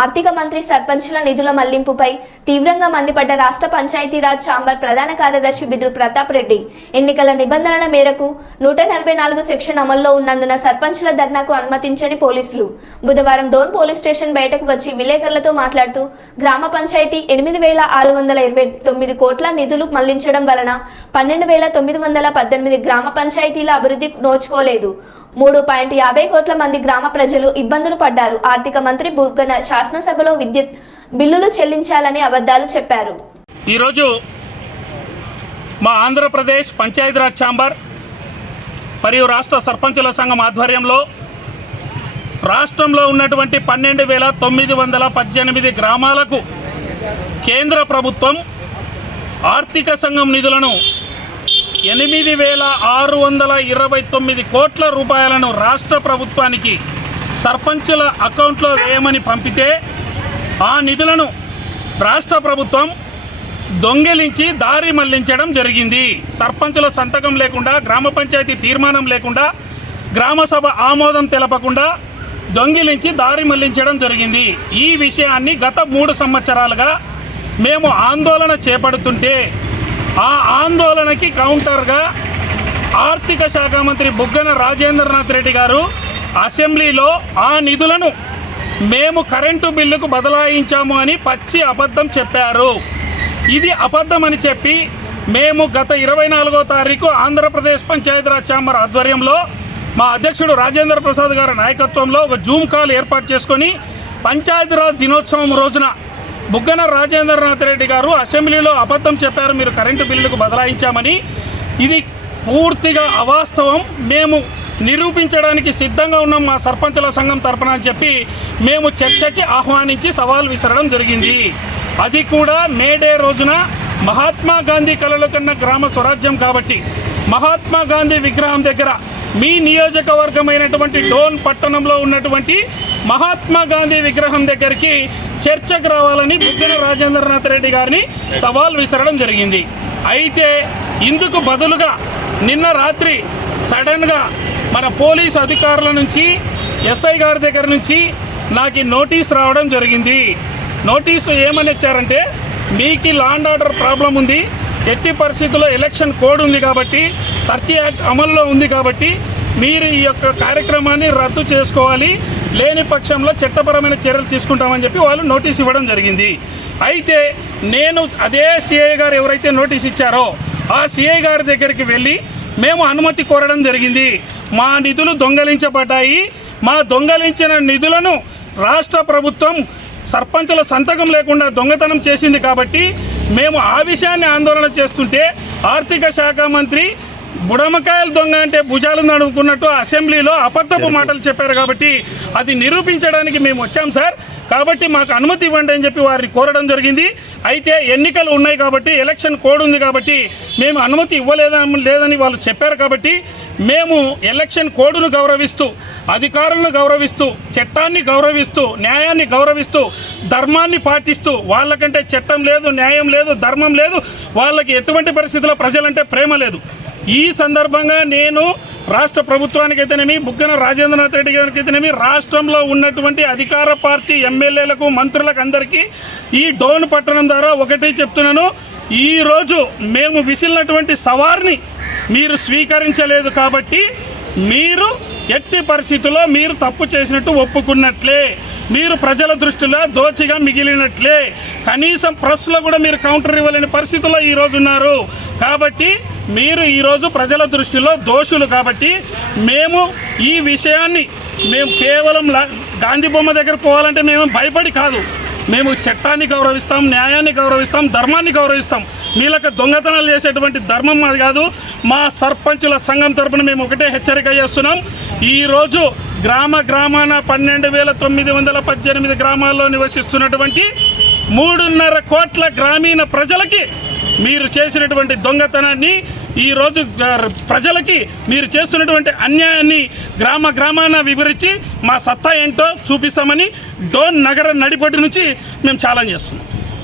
ఆర్థిక మంత్రి సర్పంచ్ల నిధుల మళ్ళింపుపై తీవ్రంగా మండిపడ్డ రాష్ట్ర పంచాయతీరాజ్ ఛాంబర్ ప్రధాన కార్యదర్శి బిడ్రు ప్రతాప్ రెడ్డి. ఎన్నికల నిబంధనల మేరకు నూట నలభై నాలుగు సెక్షన్ అమల్లో ఉన్నందున సర్పంచ్ల ధర్నాకు అనుమతించని పోలీసులు. బుధవారం డోన్ పోలీస్ స్టేషన్ బయటకు వచ్చి విలేకరులతో మాట్లాడుతూ గ్రామ పంచాయతీ ఎనిమిది వేల ఆరు వందల ఇరవై తొమ్మిది కోట్ల నిధులు మళ్ళించడం వలన పన్నెండు వేల తొమ్మిది వందల పద్దెనిమిది గ్రామ పంచాయతీల అభివృద్ధి నోచుకోలేదు. మూడు పాయింట్ యాభై కోట్ల మంది గ్రామ ప్రజలు ఇబ్బందులు పడ్డారు. ఆర్థిక మంత్రి బుగ్గన శాసనసభలో విద్యుత్ బిల్లులు చెల్లించాలని అబద్ధాలు చెప్పారు. ఈరోజు మా ఆంధ్రప్రదేశ్ పంచాయతీరాజ్ ఛాంబర్ మరియు రాష్ట్ర సర్పంచుల సంఘం ఆధ్వర్యంలో రాష్ట్రంలో ఉన్నటువంటి పన్నెండు వేల తొమ్మిది వందల పద్దెనిమిది గ్రామాలకు కేంద్ర ప్రభుత్వం ఆర్థిక సంఘం నిధులను ఎనిమిది వేల ఆరు వందల ఇరవై తొమ్మిది కోట్ల రూపాయలను రాష్ట్ర ప్రభుత్వానికి సర్పంచుల అకౌంట్లో వేయమని పంపితే ఆ నిధులను రాష్ట్ర ప్రభుత్వం దొంగిలించి దారి మళ్ళించడం జరిగింది. సర్పంచుల సంతకం లేకుండా గ్రామ పంచాయతీ తీర్మానం లేకుండా గ్రామసభ ఆమోదం తెలపకుండా దొంగిలించి దారి మళ్ళించడం జరిగింది. ఈ విషయాన్ని గత మూడు సంవత్సరాలుగా మేము ఆందోళన చేపడుతుంటే ఆ ఆందోళనకి కౌంటర్గా ఆర్థిక శాఖ మంత్రి బుగ్గన రాజేంద్రనాథ్ రెడ్డి గారు అసెంబ్లీలో ఆ నిధులను మేము కరెంటు బిల్లుకు బదలాయించాము అని పచ్చి అబద్ధం చెప్పారు. ఇది అబద్ధం అని చెప్పి మేము గత ఇరవై నాలుగో తారీఖు ఆంధ్రప్రదేశ్ పంచాయతీరాజ్ ఛాంబర్ ఆధ్వర్యంలో మా అధ్యక్షుడు రాజేంద్ర ప్రసాద్ గారి నాయకత్వంలో ఒక జూమ్ కాల్ ఏర్పాటు చేసుకొని పంచాయతీరాజ్ దినోత్సవం రోజున బుగ్గన రాజేంద్రనాథ్ రెడ్డి గారు అసెంబ్లీలో అబద్ధం చెప్పారు. మీరు కరెంటు బిల్లుకు బదలాయించామని. ఇది పూర్తిగా అవాస్తవం. మేము నిరూపించడానికి సిద్ధంగా ఉన్నాం మా సర్పంచుల సంఘం తరపున అని చెప్పి మేము చర్చకి ఆహ్వానించి సవాల్ విసరడం జరిగింది. అది కూడా మేడే రోజున మహాత్మా గాంధీ కలలు కన్న గ్రామ స్వరాజ్యం కాబట్టి. మహాత్మా గాంధీ విగ్రహం దగ్గర మీ నియోజకవర్గమైనటువంటి డోన్ పట్టణంలో ఉన్నటువంటి మహాత్మా గాంధీ విగ్రహం దగ్గరికి చర్చకు రావాలని బుగ్గన రాజేంద్రనాథ్ రెడ్డి గారిని సవాల్ విసరడం జరిగింది. అయితే ఇందుకు బదులుగా నిన్న రాత్రి సడన్గా మన పోలీస్ అధికారుల నుంచి ఎస్ఐ గారి దగ్గర నుంచి నాకు నోటీస్ రావడం జరిగింది. నోటీసు ఏమని ఇచ్చారంటే మీకు లాండ్ ఆర్డర్ ప్రాబ్లం ఉంది. ఎట్టి పరిస్థితుల్లో ఎలక్షన్ కోడ్ ఉంది కాబట్టి థర్టీ యాక్ట్ అమల్లో ఉంది కాబట్టి మీరు ఈ యొక్క కార్యక్రమాన్ని రద్దు చేసుకోవాలి లేని పక్షంలో చట్టపరమైన చర్యలు తీసుకుంటామని చెప్పి వాళ్ళు నోటీస్ ఇవ్వడం జరిగింది. అయితే నేను అదే సిఐ గారు ఎవరైతే నోటీస్ ఇచ్చారో ఆ సిఐ గారి దగ్గరికి వెళ్ళి మేము అనుమతి కోరడం జరిగింది. మా నిధులు దొంగలించబడ్డాయి. మా దొంగలించిన నిధులను రాష్ట్ర ప్రభుత్వం సర్పంచుల సంతకం లేకుండా దొంగతనం చేసింది కాబట్టి మేము ఆ విషయాన్ని ఆందోళన చేస్తుంటే ఆర్థిక శాఖ మంత్రి బుడమకాయల దొంగ అంటే భుజాలు నడుపుకున్నట్టు అసెంబ్లీలో అబద్ధపు మాటలు చెప్పారు కాబట్టి అది నిరూపించడానికి మేము వచ్చాం సార్. కాబట్టి మాకు అనుమతి ఇవ్వండి అని చెప్పి వారిని కోరడం జరిగింది. అయితే ఎన్నికలు ఉన్నాయి కాబట్టి ఎలక్షన్ కోడ్ ఉంది కాబట్టి మేము అనుమతి ఇవ్వలేదని లేదని వాళ్ళు చెప్పారు కాబట్టి మేము ఎలక్షన్ కోడ్ను గౌరవిస్తూ అధికారులను గౌరవిస్తూ చట్టాన్ని గౌరవిస్తూ న్యాయాన్ని గౌరవిస్తూ ధర్మాన్ని పాటిస్తూ వాళ్ళకంటే చట్టం లేదు న్యాయం లేదు ధర్మం లేదు వాళ్ళకి ఎటువంటి పరిస్థితుల్లో ప్రజలంటే ప్రేమ లేదు. ఈ సందర్భంగా నేను రాష్ట్ర ప్రభుత్వానికైతేనేమి బుగ్గన రాజేంద్రనాథ్ రెడ్డి గారికి అయితేనేమి రాష్ట్రంలో ఉన్నటువంటి అధికార పార్టీ ఎమ్మెల్యేలకు మంత్రులకు అందరికీ ఈ డోన్ పట్టణం ద్వారా ఒకటే చెప్తున్నాను. ఈరోజు మేము విసిలినటువంటి సవార్ని మీరు స్వీకరించలేదు కాబట్టి మీరు ఎట్టి పరిస్థితుల్లో మీరు తప్పు చేసినట్టు ఒప్పుకున్నట్లే. మీరు ప్రజల దృష్టిలో దోచిగా మిగిలినట్లే. కనీసం ప్రెస్లో కూడా మీరు కౌంటర్ ఇవ్వలేని పరిస్థితుల్లో ఈరోజు ఉన్నారు. కాబట్టి మీరు ఈరోజు ప్రజల దృష్టిలో దోషులు కాబట్టి మేము ఈ విషయాన్ని మేము కేవలం లా- గాంధీ బొమ్మ దగ్గర పోవాలంటే మేము భయపడి కాదు. మేము చట్టాన్ని గౌరవిస్తాం న్యాయాన్ని గౌరవిస్తాం ధర్మాన్ని గౌరవిస్తాం. మీలకు దొంగతనాలు చేసేటువంటి ధర్మం మాది కాదు. మా సర్పంచుల సంఘం తరపున మేము ఒకటే హెచ్చరిక చేస్తున్నాం. ఈరోజు గ్రామ గ్రామాన పన్నెండు వేల తొమ్మిది వందల పద్దెనిమిది గ్రామాల్లో నివసిస్తున్నటువంటి మూడున్నర కోట్ల గ్రామీణ ప్రజలకి మీరు చేసినటువంటి దొంగతనాన్ని ఈరోజు ప్రజలకి మీరు చేస్తున్నటువంటి అన్యాయాన్ని గ్రామ గ్రామాన వివరించి మా సత్తా ఏంటో చూపిస్తామని డోన్ నగర నడిపటి నుంచి మేము ఛాలెంజ్ చేస్తున్నాం.